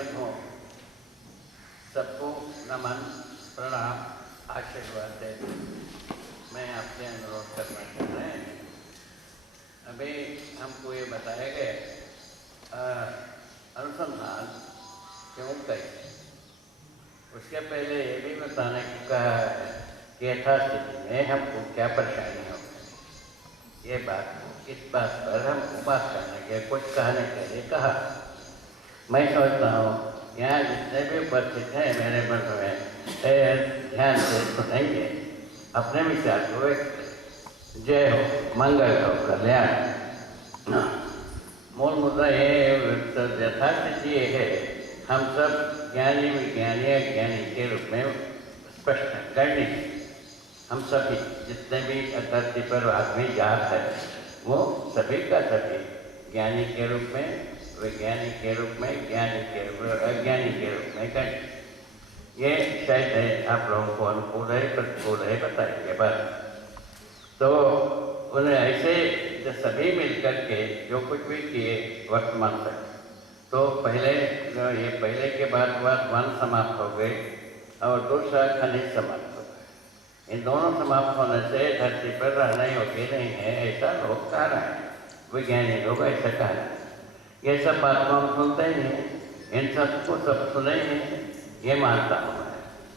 बंधुओं, सबको नमन, प्रणाम, आशीर्वाद देते मैं आपसे अनुरोध करना चाह रहे हैं। अभी हमको ये बताया गया अनुसंधान क्यों कैसे, उसके पहले ये भी बताने को कहा है कि यथास्थिति में हमको क्या परेशानी हो। ये बात, इस बात पर हमको बात करने के, कुछ कहने के लिए कहा। मैं सोचता हूँ यहाँ जितने भी उपस्थित हैं मेरे बंधु हैं, ध्यान से सुनेंगे, अपने विचार को व्यक्त। जय हो, मंगल हो, कल्याण। मूल मुद्दा ये यथास्थिति ये है, हम सब ज्ञानी विज्ञानी अज्ञानी के रूप में स्पष्ट करनी। हम सभी जितने भी धरती पर आदमी जात है वो सभी का सभी ज्ञानी के रूप में, वैज्ञानिक के रूप में, ज्ञानी के रूप में, अज्ञानी के रूप में करें। ये शायद आप लोगों को अनुकूल है प्रतिकूल है बताएंगे बस। तो उन्हें ऐसे सभी मिलकर के जो कुछ भी किए वर्तमान तक, तो पहले के बाद वन समाप्त हो गए और दूसरा खनिज समाप्त हो गए। इन दोनों समाप्त होने से धरती पर रहना योग्य नहीं है, ऐसा लोग कह रहे हैं, वैज्ञानिक लोग ऐसा कह रहे हैं। ये सब बात को हम सुनते ही हैं, इन सबको सब सुने ही हैं, ये मानता हूँ मैं।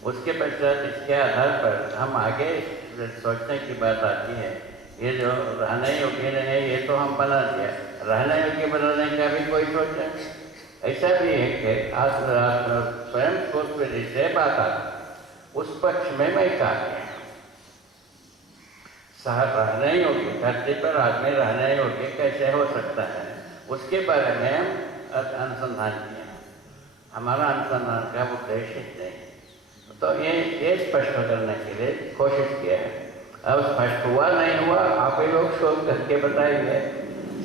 उसके पश्चात इसके आधार पर हम आगे सोचने की बात आती है, ये जो रहने योग्य नहीं है ये तो हम बना दिया, रहने योग्य बनाने का भी कोई सोचे। ऐसा भी है कि आज स्वयं सोच से बात आती, उस पक्ष में मैं कहा गया रहने योग्य, धरती पर आदमी रहने योग्य कैसे हो सकता है, उसके बारे में हम अनुसंधान किया। हमारा अनुसंधान का उद्देश्य नहीं, तो ये स्पष्ट करने के लिए कोशिश किया है। अब स्पष्ट हुआ नहीं हुआ आप ही लोग शोध करके बताएंगे।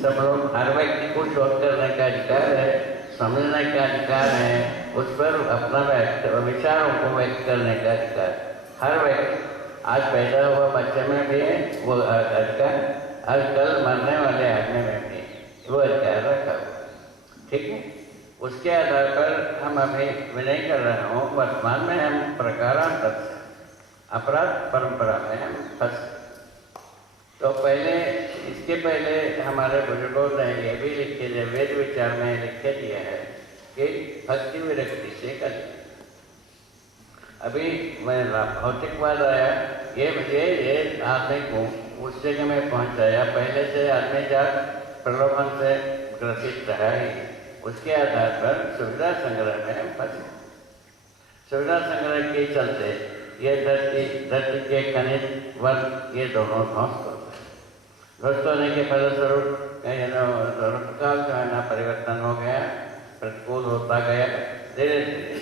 सब लोग, हर व्यक्ति को शोध करने का अधिकार है, समझने का अधिकार है, उस पर अपना विचारों को व्यक्त करने का अधिकार हर व्यक्ति। आज पैदा हुआ बच्चे में भी है वो अधिकार, आज कल मरने वाले आदमी में भी वो अधिकार रखा हुआ। ठीक है, उसके आधार पर हम अभी विनय कर रहे हों, वर्तमान में हम प्रकारांतर से अपराध परंपरा में हम फंस। तो पहले, इसके पहले हमारे बुजुर्गों ने ये भी लिखे दिए, वेद विचार में लिखे दिया है कि भक्ति विरक्ति से कर। अभी मैं भौतिकवाद आया, ये आदमी को उस जगह में पहुंचाया, पहले से आदमी जात प्रलोभन से ग्रसित रहा है। उसके आधार पर सुविधा संग्रह में हम फंसे। सुविधा संग्रह के चलते ये धरती के खनिज वन ये दोनों ध्वस्त हो गए। ध्वस्त होने के फलस्वरूप ऋतुकाल जो है ना परिवर्तन हो गया, प्रतिकूल होता गया धीरे धीरे,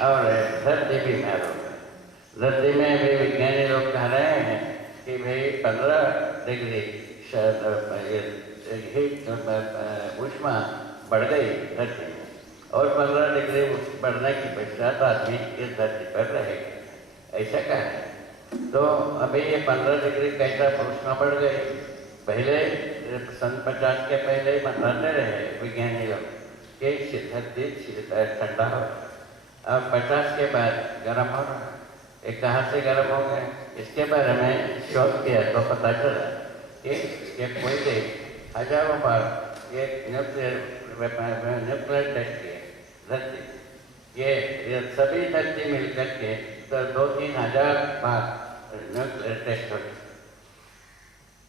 और धरती भी मैल हो गई। धरती में भी विज्ञानी लोग कह रहे हैं कि भाई 15 डिग्री ऊष्मा बढ़ गई धरती में, और 15 डिग्री बढ़ने के पश्चात आदमी इस धरती पर रहेगा, ऐसा कहा है। तो अभी ये 15 डिग्री कैसा ऊष्मा बढ़ गई, पहले सन 50 के पहले बताते रहे विज्ञानी लोग कि धरती ठंडा हो, अब 50 के बाद गर्म हो रहा। ये कहाँ से गर्म हो गए, इसके बारे में शोध किया तो पता चला कि ये कोई देश हजारों बार ये न्यूक्लियर टेस्ट किए धरती, ये सभी धरती मिलकर के तो 2-3 हजार बार न्यूक्लियर टेस्ट हो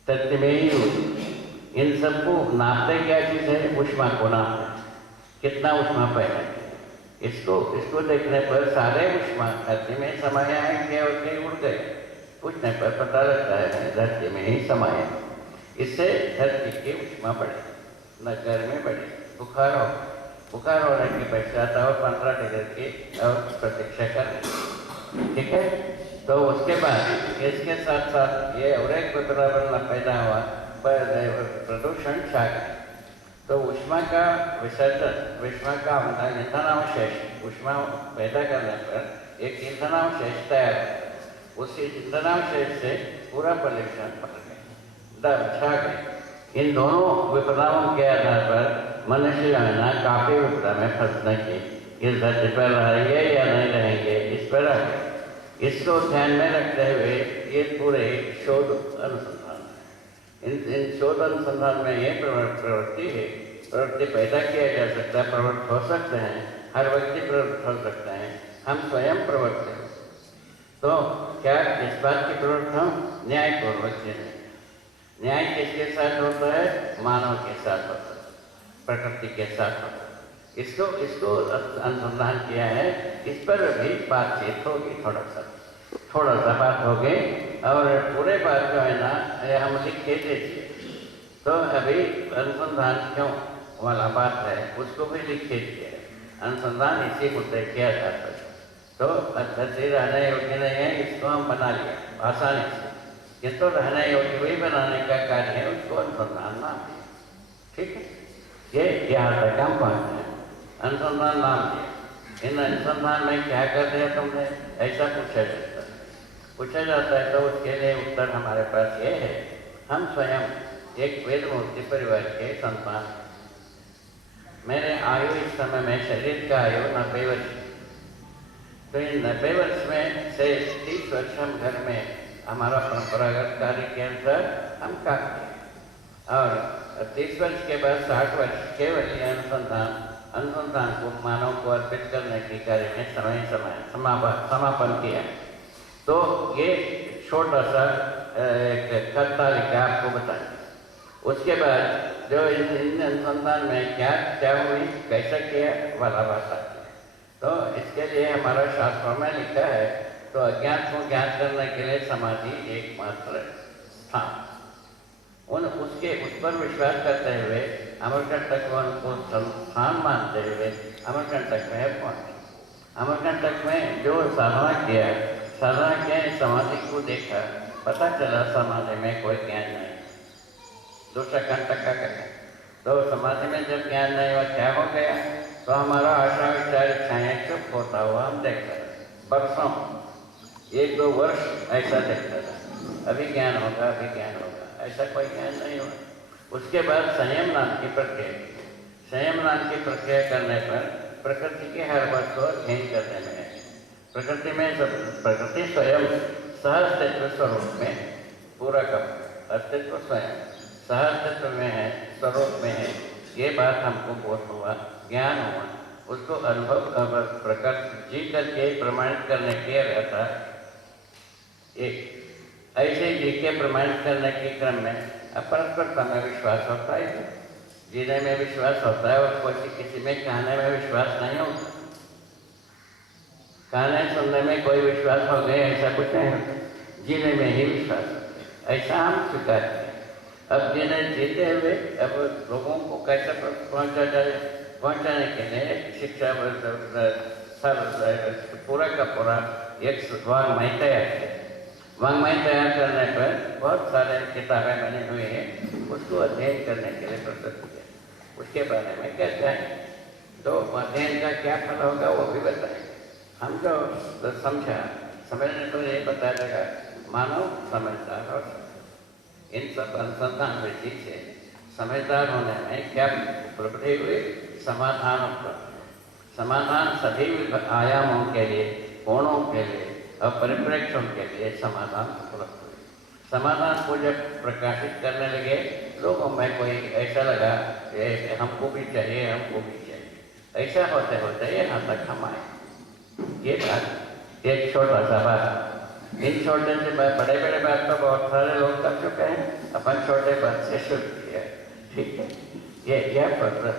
धरती में ही हुई। इन सबको नापते क्या चीज़ है, ऊष्मा को नापते, कितना ऊष्मा पैदा है। इसको देखने पर सारे ऊष्मा धरती में समाया है क्या और कहीं उड़ गए, पूछने पर पता लगता है धरती में ही समाया। इससे धरती की ऊष्मा बढ़े, न गर्मी बढ़े, बुखार होने के पश्चात और 15 डिग्री की और प्रतीक्षा करें। ठीक है, तो उसके बाद इसके साथ साथ ये और एक वातावरण पैदा हुआ, प्रदूषण छा गया। तो ऊष्मा का विसर्जन, ऊष्मा का ईंधनावशेष, ऊष्मा पैदा करने पर एक ईंधनावशेष तैयार हो, उस ईंधनावशेष से पूरा पॉल्यूशन बढ़ गया, छा गया। इन दोनों विपदाओं के आधार पर मनुष्य जो है ना काफी विपदा में फंसने की इस धरती पर रहेंगे या नहीं रहेंगे, इस पर इसको ध्यान में रखते हुए ये पूरे शोध अनुसंधान है। इन शोध अनुसंधान में ये प्रवृत्ति है, प्रवृत्ति पैदा किया जा सकता है, प्रवृत्त हो सकते हैं, हर व्यक्ति प्रवृत्त हो सकता है, हम स्वयं प्रवृत्त हैं। तो क्या इस बात की प्रवृत्त हम न्यायपूर्वक जिए। न्याय किसके साथ होता है? मानव के साथ होता है, प्रकृति के साथ होता है। इसको अनुसंधान किया है, इस पर भी बातचीत होगी, थोड़ा सा बात होगी और पूरे बात जो है ना हम लिख के दीजिए। तो अभी अनुसंधान क्यों वाला बात है उसको भी लिख के दिए। अनुसंधान इसी मुद्दे किया जाता है। तो धरती रहने योग्य नहीं है, इसको हम बना लिया आसानी से, किंतु रहने योग्य भी बनाने का कार्य है, उसको अनुसंधान नाम दिया। ठीक है, ये यहाँ तक हम पहुँचे हैं, अनुसंधान नाम दिया। इन अनुसंधान में क्या कर दिया तुमने, ऐसा पूछा जाता है। तो उसके लिए उत्तर हमारे पास ये है, हम स्वयं एक वेद मूर्ति परिवार के संतान। मेरे आयु इस समय में, शरीर का आयु 90 वर्ष। तो इन 90 वर्ष में से 30 वर्ष हम घर में हमारा परंपरागत कार्य के अनुसार हम काटते हैं और 30 वर्ष के बाद 60 वर्ष केवल ये अनुसंधान को मानव को अर्पित करने के कार्य में समापन किया। तो ये छोटा सा एक तालिका आपको बताएं। उसके बाद जो इन अनुसंधान में क्या हुई, कैसा किया वाला बात आती है। तो इसके लिए हमारा शास्त्रों में लिखा है, तो अज्ञान को ज्ञान करने के लिए समाधि एकमात्र स्थान। उस पर विश्वास करते हुए अमरकंटक को संस्थान मानते हुए अमरकंटक में पहुंचे। अमरकंटक में जो साधना किया समाधि को देखा, पता चला समाधि में कोई ज्ञान नहीं। दूसरा कंटक का कहें तो समाधि में जब ज्ञान नहीं हुआ, क्या हो गया, तो हमारा आशा विचार इच्छाएं चुप होता हुआ हम देखते रहे बरसों, 1-2 वर्ष ऐसा देखता था, अभी ज्ञान होगा, ऐसा कोई ज्ञान नहीं हुआ। उसके बाद संयम नाम की प्रक्रिया करने पर प्रकृति के हर वर्ष को अध्ययन करने में, प्रकृति स्वयं सहअस्तित्व स्वरूप में पूरा का अस्तित्व स्वयं सहअस्तित्व में है, स्वरूप में है, ये बात हमको बोध हुआ, ज्ञान हुआ। उसको अनुभव प्रकट जी करके प्रमाणित करने किया रहता है। एक ऐसे जी के प्रमाणित करने के क्रम में अपरस्परता में विश्वास होता है, जीने में विश्वास होता है और किसी में कहने में विश्वास नहीं होता। कहने सुनने में कोई विश्वास हो गया ऐसा कुछ नहीं होता, जीने में ही विश्वास होता है, ऐसा हम स्वीकार करें। अब जीते हुए अब लोगों को कैसे पहुंचाने के लिए शिक्षा पूरा का पूरा एक वाङ्मय तैयार किया। वाङ्मय तैयार करने पर बहुत सारे किताबें बनी हुई हैं, उसको अध्ययन करने के लिए प्रस्तुत किया। उसके बारे में कहते हैं, तो अध्ययन का क्या फल होगा वो भी बताएं। हम जो समझने को ये बताया जाएगा, मानव समझदार और इन सब अनुसंधान विधि से समझदार होने में क्या उपलब्धि हुई, समाधान सभी आयामों के लिए, कोणों के लिए और परिप्रेक्ष्यों के लिए समाधान उपलब्ध हुए। समाधान को जब प्रकाशित करने लगे, लोगों में कोई ऐसा लगा कि हमको भी चाहिए, ऐसा होते होते यहाँ तक हम आए। ये बात एक छोटा सा बात, इन छोटे से बड़े बात तो बहुत सारे लोग कर चुके हैं, अपन छोटे बात से शुरू किया। ठीक है, ये पत्र